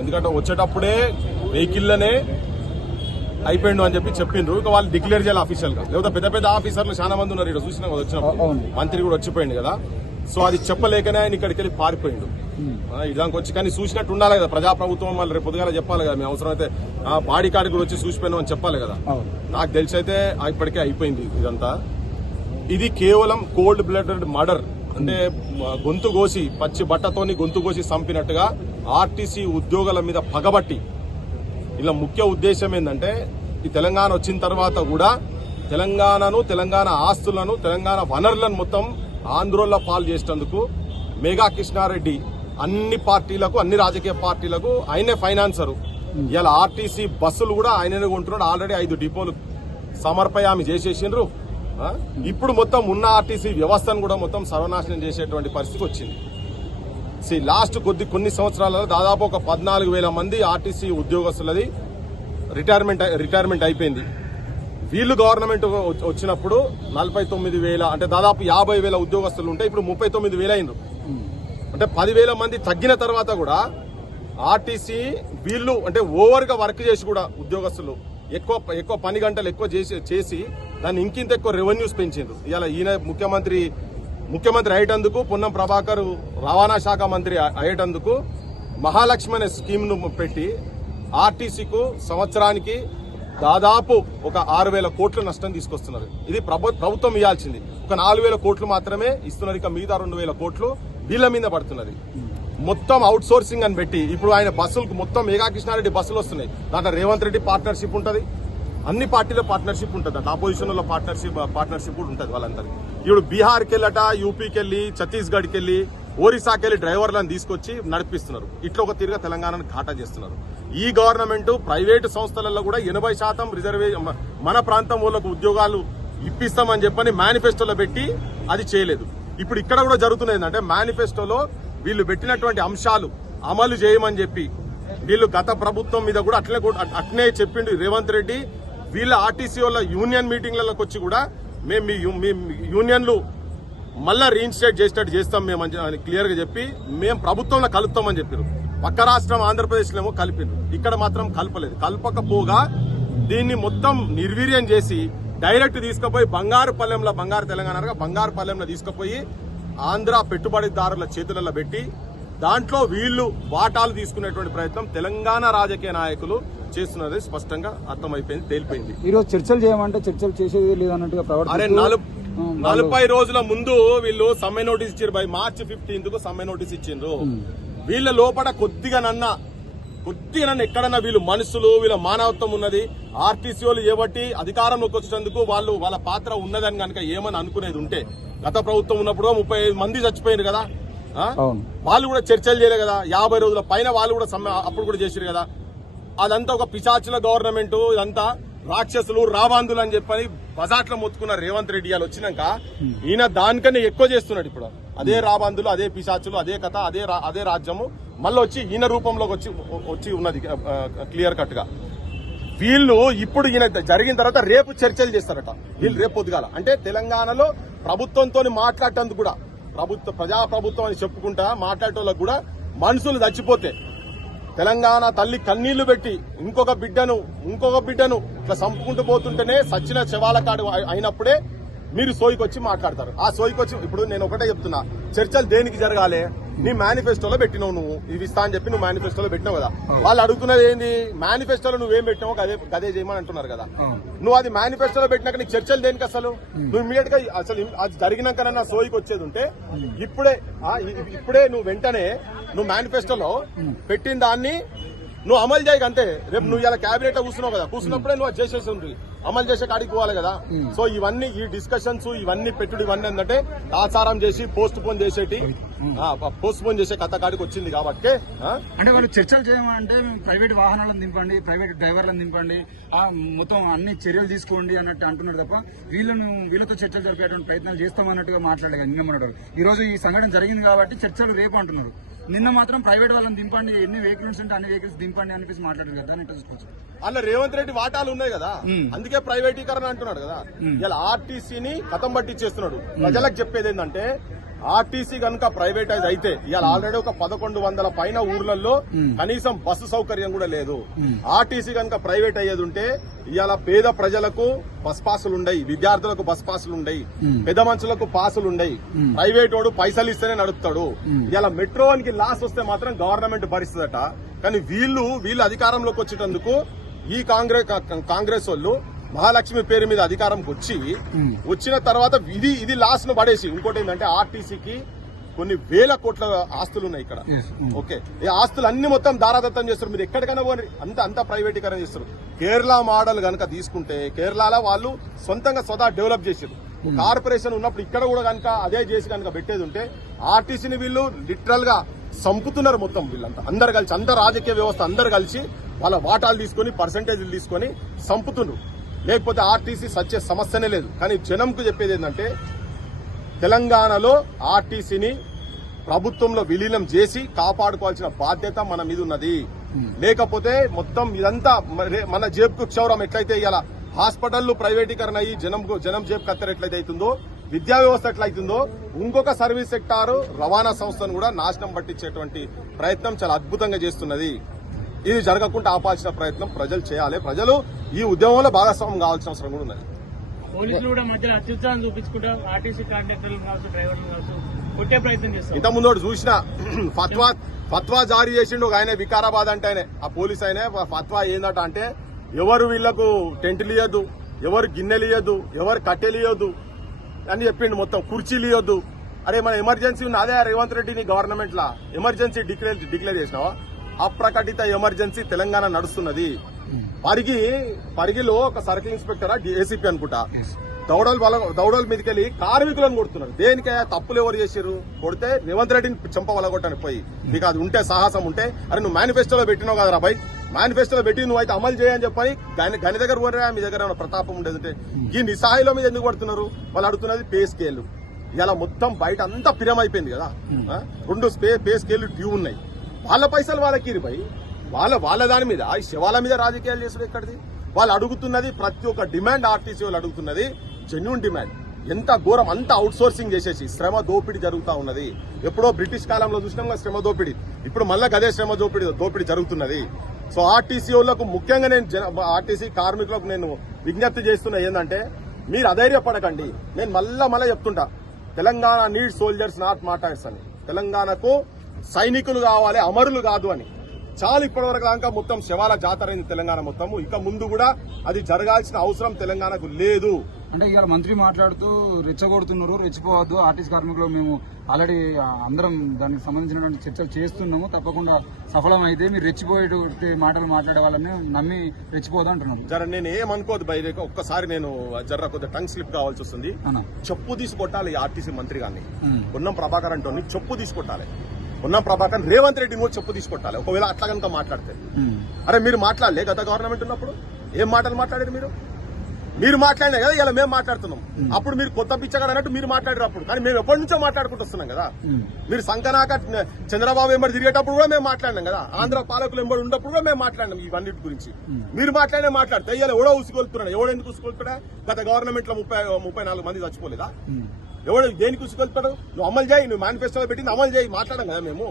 ఎందుకంటే వచ్చేటప్పుడే వెహికల్లనే అయిపోయిండు అని చెప్పిండ్రు. ఇక వాళ్ళు డిక్లేర్ చేయాలి అఫీషియల్ గా. లేకపోతే పెద్ద పెద్ద ఆఫీసర్లు చాలా మంది ఉన్నారు ఇక్కడ చూసినా వచ్చినప్పుడు. మంత్రి కూడా వచ్చిపోయింది కదా. సో అది చెప్పలేకనే ఆయన ఇక్కడికి వెళ్ళి పారిపోయిండు. ఇదానికి వచ్చి కానీ చూసినట్టు ఉండాలి కదా. ప్రజాప్రభుత్వం మళ్ళీ రేపు పొద్దుగాల చెప్పాలి కదా. మేము అవసరం అయితే బాడీ కార్డు కూడా వచ్చి చూసిపోయినాం అని చెప్పాలి కదా. నాకు తెలిసి అయితే ఇప్పటికే అయిపోయింది ఇదంతా. ఇది కేవలం కోల్డ్ బ్లడెడ్ మర్డర్. అంటే గొంతు కోసి పచ్చి బట్టతోని గొంతు కోసి చంపినట్టుగా ఆర్టీసీ ఉద్యోగుల మీద పగబట్టి. ఇలా ముఖ్య ఉద్దేశం ఏంటంటే ఈ తెలంగాణ వచ్చిన తర్వాత కూడా తెలంగాణను, తెలంగాణ ఆస్తులను, తెలంగాణ వనరులను మొత్తం ఆంధ్రోళన పాలు చేసేందుకు మేఘా కృష్ణారెడ్డి అన్ని పార్టీలకు, అన్ని రాజకీయ పార్టీలకు ఆయనే ఫైనాన్సరు. ఇలా ఆర్టీసీ బస్సులు కూడా ఆయననే కొంటున్నాడు. ఆల్రెడీ 5 డిపోలు సమర్పయామి చేసేసిండ్రు. ఇప్పుడు మొత్తం ఉన్న ఆర్టీసీ వ్యవస్థను కూడా మొత్తం సర్వనాశనం చేసేటువంటి పరిస్థితికి వచ్చింది. లాస్ట్ కొన్ని సంవత్సరాలలో దాదాపు ఒక 14,000 మంది ఆర్టీసీ ఉద్యోగస్తులది రిటైర్మెంట్ అయిపోయింది. వీళ్ళు గవర్నమెంట్ వచ్చినప్పుడు 49,000 అంటే దాదాపు 50,000 ఉద్యోగస్తులు ఉంటే ఇప్పుడు 39,000 అయినరు. అంటే 10,000 మంది తగ్గిన తర్వాత కూడా ఆర్టీసీ వీళ్ళు అంటే ఓవర్ గా వర్క్ చేసి కూడా ఉద్యోగస్తులు ఎక్కువ పని గంటలు ఎక్కువ చేసి దాన్ని ఇంకింత ఎక్కువ రెవెన్యూస్ పెంచిండ్రు. ఇవాళ ఈయన ముఖ్యమంత్రి అయ్యేటందుకు, పొన్నం ప్రభాకర్ రవాణా శాఖ మంత్రి అయ్యేటందుకు మహాలక్ష్మి అనే స్కీమ్ ను పెట్టి ఆర్టీసీకు సంవత్సరానికి దాదాపు ఒక 6,000 కోట్ల నష్టం తీసుకొస్తున్నారు. ఇది ప్రభుత్వం ఇవ్వాల్సింది ఒక 4,000 కోట్లు మాత్రమే ఇస్తున్నారు. ఇక మిగతా 2,000 కోట్లు వీళ్ళ మీద పడుతున్నది. మొత్తం అవుట్ సోర్సింగ్ అని పెట్టి ఇప్పుడు ఆయన బస్సులకు మొత్తం మేఘా కృష్ణారెడ్డి బస్సులు వస్తున్నాయి. దాంట్లో రేవంత్ రెడ్డి పార్ట్నర్షిప్ ఉంటుంది, అన్ని పార్టీల పార్ట్నర్షిప్ ఉంటుంది. అంటే ఆపోజిషన్ లో పార్ట్నర్షిప్ కూడా ఉంటుంది వాళ్ళందరికీ. ఇప్పుడు బీహార్కి వెళ్ళట, యూపీకి వెళ్ళి, ఛత్తీస్గఢ్కి వెళ్ళి, ఒరిస్సాకి వెళ్ళి డ్రైవర్లను తీసుకొచ్చి నడిపిస్తున్నారు. ఇట్లా ఒక తీరుగా తెలంగాణను ఘాటా చేస్తున్నారు. ఈ గవర్నమెంట్ ప్రైవేటు సంస్థలలో కూడా 80% రిజర్వేషన్ మన ప్రాంతం వాళ్ళకు ఉద్యోగాలు ఇప్పిస్తామని చెప్పని మేనిఫెస్టోలో పెట్టి అది చేయలేదు. ఇప్పుడు ఇక్కడ కూడా జరుగుతున్నది ఏంటంటే మేనిఫెస్టోలో వీళ్ళు పెట్టినటువంటి అంశాలు అమలు చేయమని చెప్పి వీళ్ళు గత ప్రభుత్వం మీద కూడా అట్నే చెప్పిండు రేవంత్ రెడ్డి. వీళ్ళ ఆర్టీసీ వాళ్ళ యూనియన్ మీటింగ్లలోకి వచ్చి కూడా మేము మీ యూనియన్లు మళ్ళా రీఇన్స్టేట్ చేసేటట్టు చేస్తాం మేము అని క్లియర్ గా చెప్పి మేము ప్రభుత్వంలో కలుపుతామని చెప్పారు. పక్క రాష్ట్రం ఆంధ్రప్రదేశ్ లో ఏమో కలిపారు, ఇక్కడ మాత్రం కలపలేదు. కలపకపోగా దీన్ని మొత్తం నిర్వీర్యం చేసి డైరెక్ట్ తీసుకుపోయి బంగారు తెలంగాణ బంగారుపల్లెంలో తీసుకుపోయి ఆంధ్ర పెట్టుబడిదారుల చేతులలో పెట్టి దాంట్లో వీళ్ళు వాటాలు తీసుకునేటువంటి ప్రయత్నం తెలంగాణ రాజకీయ నాయకులు చేస్తున్నది స్పష్టంగా అర్థమైపోయింది, తేలిపోయింది. ఈరోజు చర్చలు చేయమంటే చర్చలు చేసేది లేదన్నట్టుగా అరే 40 రోజుల ముందు వీళ్ళు సమ్మె నోటీస్ ఇచ్చారు. బై March 15కు సమ్మె నోటీస్ ఇచ్చిండ్రు. వీళ్ళ లోపల కొద్దిగా ఎక్కడన్నా వీళ్ళు మనుషులు, వీళ్ళ మానవత్వం ఉన్నది. ఆర్టీసీ వాళ్ళు ఏబట్టి అధికారంలోకి వచ్చేందుకు వాళ్ళ పాత్ర ఉన్నదని కనుక ఏమని అనుకునేది ఉంటే, గత ప్రభుత్వం ఉన్నప్పుడు 35 మంది చచ్చిపోయింది కదా. వాళ్ళు కూడా చర్చలు చేయలేదు కదా. 50 రోజుల పైన వాళ్ళు కూడా సమ్మె అప్పుడు కూడా చేశారు కదా. అదంతా ఒక పిశాచుల గవర్నమెంట్, ఇదంతా రాక్షసులు, రావాందులు అని చెప్పని బజాట్లో మొత్తుకున్న రేవంత్ రెడ్డి వాళ్ళు వచ్చినాక ఈయన దానికన్నా ఎక్కువ చేస్తున్నాడు. ఇప్పుడు అదే రావాందులు, అదే పిశాచులు, అదే కథ, అదే రాజ్యము మళ్ళీ వచ్చి ఈయన రూపంలోకి వచ్చి ఉన్నది క్లియర్ కట్ గా. వీళ్ళు ఇప్పుడు ఈయన జరిగిన తర్వాత రేపు చర్చలు చేస్తారట. వీళ్ళు రేపు పొద్దుగాల అంటే తెలంగాణలో ప్రభుత్వంతో మాట్లాడటందుకు కూడా ప్రజాప్రభుత్వం అని చెప్పుకుంటా మాట్లాడేటోళ్ళకు కూడా మనుషులు చచ్చిపోతే తెలంగాణ తల్లి కన్నీళ్లు పెట్టి ఇంకొక బిడ్డను ఇట్లా చంపుకుంటూ పోతుంటేనే సచ్చిన శవాల కాడు అయినప్పుడే మీరు సోయికొచ్చి మాట్లాడతారు. ఆ సోయికొచ్చి ఇప్పుడు నేను ఒకటే చెప్తున్నా, చర్చలు దేనికి జరగాలి? నీ మేనిఫెస్టోలో పెట్టినావు, నువ్వు ఇవి ఇస్తా అని చెప్పి నువ్వు మేనిఫెస్టోలో పెట్టినావు కదా. వాళ్ళు అడుగుతున్నది ఏంది? మేనిఫెస్టోలో నువ్వేం పెట్టినావు గదే చేయమని అంటున్నారు కదా. నువ్వు అది మేనిఫెస్టోలో పెట్టినాక నీకు చర్చలు దేనికి? అసలు నువ్వు ఇమీడియట్ గా అసలు అది జరిగినాకనన్నా సోయికి వచ్చేది ఉంటే ఇప్పుడే నువ్వు వెంటనే నువ్వు మేనిఫెస్టోలో పెట్టిన దాన్ని నువ్వు అమలు చేయక అంతే. రేపు నువ్వు ఇలా క్యాబినెట్ లో కూర్చున్నావు కదా, కూర్చున్నప్పుడే నువ్వు చేసేసి ఉంటుంది, అమలు చేసే కాడికి పోవాలి కదా. సో ఇవన్నీ ఈ డిస్కషన్స్ ఇవన్నీ ఇవన్నీ ఏంటంటే ఆచారం చేసి పోస్ట్ పోన్ చేసే కథ కాడికి వచ్చింది కాబట్టి. అంటే వాళ్ళు చర్చలు చేయమంటే ప్రైవేట్ వాహనాలను దింపండి, ప్రైవేట్ డ్రైవర్లను దింపండి, మొత్తం అన్ని చర్యలు తీసుకోండి అన్నట్టు అంటున్నారు తప్ప వీళ్ళతో చర్చలు జరిపేటువంటి ప్రయత్నాలు చేస్తామన్నట్టుగా మాట్లాడగా నిన్నమన్నారు. ఈ రోజు ఈ సంఘటన జరిగింది కాబట్టి చర్చలు రేపు అంటున్నారు. నిన్న మాత్రం ప్రైవేట్ వాళ్ళని దింపండి, ఎన్ని వెహికల్స్ ఉంటే అన్ని వెహికల్స్ దింపండి అనిపిసి మాట్లాడారు కదా. చూసుకోవచ్చు అలా రేవంత్ రెడ్డి వాటాలు ఉన్నాయి కదా, అందుకే ప్రైవేటీకరణ అంటున్నాడు కదా. ఇలా ఆర్టీసీని కథం పట్టించేస్తున్నాడు. ప్రజలకు చెప్పేది ఏంటంటే ఆర్టీసీ కనుక ప్రైవేటైజ్ అయితే ఇవాళ ఆల్రెడీ ఒక 1100 పైన ఊర్లలో కనీసం బస్సు సౌకర్యం కూడా లేదు. ఆర్టీసీ కనుక ప్రైవేట్ అయ్యేది ఉంటే ఇవాళ పేద ప్రజలకు బస్ పాసులు ఉండయి, విద్యార్థులకు బస్ పాసులు ఉండయి, పెద్ద మనుషులకు పాసులు ఉండయి. ప్రైవేట్ వాడు పైసలు ఇస్తేనే నడుపుతాడు. ఇవాళ మెట్రోకి లాస్ వస్తే మాత్రం గవర్నమెంట్ భరిస్తుందట. కానీ వీళ్ళు అధికారంలోకి వచ్చేటందుకు ఈ కాంగ్రెస్ వాళ్ళు మహాలక్ష్మి పేరు మీద అధికారంకి వచ్చిన తర్వాత ఇది లాస్ ను పడేసి ఇంకోటి ఏంటంటే ఆర్టీసీకి కొన్ని వేల కోట్ల ఆస్తులు ఉన్నాయి ఇక్కడ. ఓకే, ఈ ఆస్తులు అన్ని మొత్తం దారాదత్తం చేస్తారు. మీరు ఎక్కడికైనా పోనీ అంత ప్రైవేటీకరణ చేస్తారు. కేరళ మోడల్ గనక తీసుకుంటే కేరళలో వాళ్ళు స్వతహా డెవలప్ చేశారు. కార్పొరేషన్ ఉన్నప్పుడు ఇక్కడ కూడా కనుక అదే చేసి కనుక పెట్టేది ఉంటే ఆర్టీసీని వీళ్ళు లిటరల్ గా సంపుతున్నారు. మొత్తం వీళ్ళంతా అందరు కలిసి, అందరు రాజకీయ వ్యవస్థ అందరు కలిసి వాళ్ళ వాటాలు తీసుకుని పర్సంటేజ్లు తీసుకుని సంపుతున్నారు. లేకపోతే ఆర్టీసీ సచ్చే సమస్యనే లేదు. కానీ జనంకు చెప్పేది ఏంటంటే తెలంగాణలో ఆర్టీసీని ప్రభుత్వంలో విలీనం చేసి కాపాడుకోవాల్సిన బాధ్యత మన మీద ఉన్నది. లేకపోతే మొత్తం ఇదంతా మన జేబుకు క్షౌరం ఎట్లయితే ఇలా హాస్పిటళ్లు ప్రైవేటీకరణ అయ్యి జనం జేబు కత్తెర ఎట్లయితే అవుతుందో, విద్యా వ్యవస్థ ఎట్లయితుందో, ఇంకొక సర్వీస్ సెక్టార్ రవాణా సంస్థను కూడా నాశనం పట్టించేటువంటి ప్రయత్నం చాలా అద్భుతంగా చేస్తున్నది. ఇది జరగకుండా ఆపాల్సిన ప్రయత్నం ప్రజలు చేయాలి. ప్రజలు ఈ ఉద్యమంలో భాగస్వామ్యం కావాల్సిన అవసరం కూడా ఉన్నది. పోలీసులు కూడా మధ్యలో అత్యుత్సాహం చూపించుకుంటా ఆర్టీసీ కాంట్రాక్టర్లు కావచ్చు, డ్రైవర్లు కావచ్చు కొట్టే ప్రయత్నం చేస్తారు. ఇంత ముందు చూసిన ఫత్వా జారీ చేసిండు ఒక ఆయన, వికారాబాద్ అంటే ఆయన ఆ పోలీస్ ఆయన. ఫత్వా ఏందట అంటే ఎవరు వీళ్లకు టెంట్లు ఇయ్యద్దు, ఎవరు గిన్నెలు ఇయ్యద్దు, ఎవరు కట్టెలు ఇయ్యద్దు అని చెప్పిండు. మొత్తం కుర్చీలు ఇయ్యద్దు. అరే మన ఎమర్జెన్సీ ఉన్న అదే రేవంత్ రెడ్డిని గవర్నమెంట్ లా ఎమర్జెన్సీ డిక్లేర్ చేసినావా? అప్రకటిత ఎమర్జెన్సీ తెలంగాణ నడుస్తున్నది. పరిగిలో ఒక సర్కిల్ ఇన్స్పెక్టర్ ఏసీపీ అనుకుంటా దౌడల మీదకెళ్లి కార్మికులను కొడుతున్నారు. దేనికయ్యా? తప్పులు ఎవరు చేశారు? కొడితే రేవంత్ రెడ్డిని చెంప వలగొట్టని పోయి మీకు అది ఉంటే సాహసం ఉంటే, అరే నువ్వు మేనిఫెస్టోలో పెట్టినావు కదరా భయ్, మేనిఫెస్టోలో పెట్టి నువ్వు అయితే అమలు చేయని చెప్పని గని దగ్గర పోరా. మీ దగ్గర ఏమైనా ప్రతాపం ఉండేది ఉంటే ఈ నిస్సహాయిలో మీద ఎందుకు పడుతున్నారు? వాళ్ళు అడుగుతున్నది పే స్కేల్. ఇలా మొత్తం బయట అంతా పిరమైపోయింది కదా. 2 పే స్కేల్ డ్యూ ఉన్నాయి. వాళ్ళ పైసలు వాళ్ళకి భయ్, వాళ్ళ దాని మీద ఈ శవాల మీద రాజకీయాలు చేసుడు ఎక్కడిది? వాళ్ళు అడుగుతున్నది ప్రతి ఒక్క డిమాండ్, ఆర్టీసీ వాళ్ళు అడుగుతున్నది జెన్యూన్ డిమాండ్. ఎంత ఘోరం, అంతా అవుట్ సోర్సింగ్ చేసేసి శ్రమ దోపిడీ జరుగుతా ఉన్నది. ఎప్పుడో బ్రిటిష్ కాలంలో చూసినాం శ్రమ దోపిడీ, ఇప్పుడు మళ్ళా గదే శ్రమ దోపిడీ జరుగుతున్నది. సో ఆర్టీసీ వాళ్ళకు ముఖ్యంగా నేను ఆర్టీసీ కార్మికులకు నేను విజ్ఞప్తి చేస్తున్నా ఏంటంటే మీరు అధైర్యపడకండి. నేను మళ్ళా చెప్తుంటా, Telangana need soldiers not martyrs అని. తెలంగాణకు సైనికులు కావాలి, అమరులు కాదు అని. చాలా ఇప్పటివరకు దాకా మొత్తం శవాల జాతర అయింది తెలంగాణ మొత్తము. ఇక ముందు కూడా అది జరగాల్సిన అవసరం తెలంగాణకు లేదు. అంటే ఇవాళ మంత్రి మాట్లాడుతూ రెచ్చగొడుతున్నారు, రెచ్చిపోవద్దు, ఆర్టీసీ కార్మికులు మేము ఆల్రెడీ అందరం దానికి సంబంధించినటువంటి చర్చలు చేస్తున్నాము, తప్పకుండా సఫలం అయితే మీరు రెచ్చిపోయేటువంటి మాటలు మాట్లాడే వాళ్ళని నమ్మి రెచ్చిపోదు అంటున్నాము. జర నేను ఏమనుకోదు బయట, ఒక్కసారి నేను జర కొద్దిగా టంగ్ స్లిప్ కావాల్సి వస్తుంది. చెప్పు తీసుకొట్టాలి ఆర్టీసీ మంత్రి గారిని, పొన్నం ప్రభాకర్ అంటోని చెప్పు తీసుకొట్టాలి. పొన్నం ప్రభాకర్ రేవంత్ రెడ్డిని కూడా చెప్పు తీసుకొట్టాలి. ఒకవేళ అట్లా కనుక మాట్లాడితే, అరే మీరు మాట్లాడలే గత గవర్నమెంట్ ఉన్నప్పుడు ఏం మాటలు మాట్లాడారు? మీరు మాట్లాడినా కదా, ఇలా మేము మాట్లాడుతున్నాం. అప్పుడు మీరు కొత్త పిచ్చగాడు అన్నట్టు మీరు మాట్లాడారు అప్పుడు. కానీ మేము ఎప్పటి నుంచో మాట్లాడుకుంటూ వస్తున్నాం కదా. మీరు సంకనాక చంద్రబాబు ఎంబడి తిరిగేటప్పుడు కూడా మేము మాట్లాడినాం కదా. ఆంధ్ర పాలకులు ఎంబడి ఉన్నప్పుడు కూడా మేము మాట్లాడినాం ఇవన్నిటి గురించి. మీరు మాట్లాడితే ఇలా ఎవడో ఉసుకొలుతున్నాడు. ఎవడెందుకు ఉసుకొలుతున్నా? గత గవర్నమెంట్ లో 34 మంది చచ్చిపోలేదా? ఎవడు దేనికి ఉసుకొలుతాడు? నువ్వు అమలు చేయి, నువ్వు మేనిఫెస్టోలో పెట్టింది అమలు చేయి, మాట్లాడడం కదా మేము.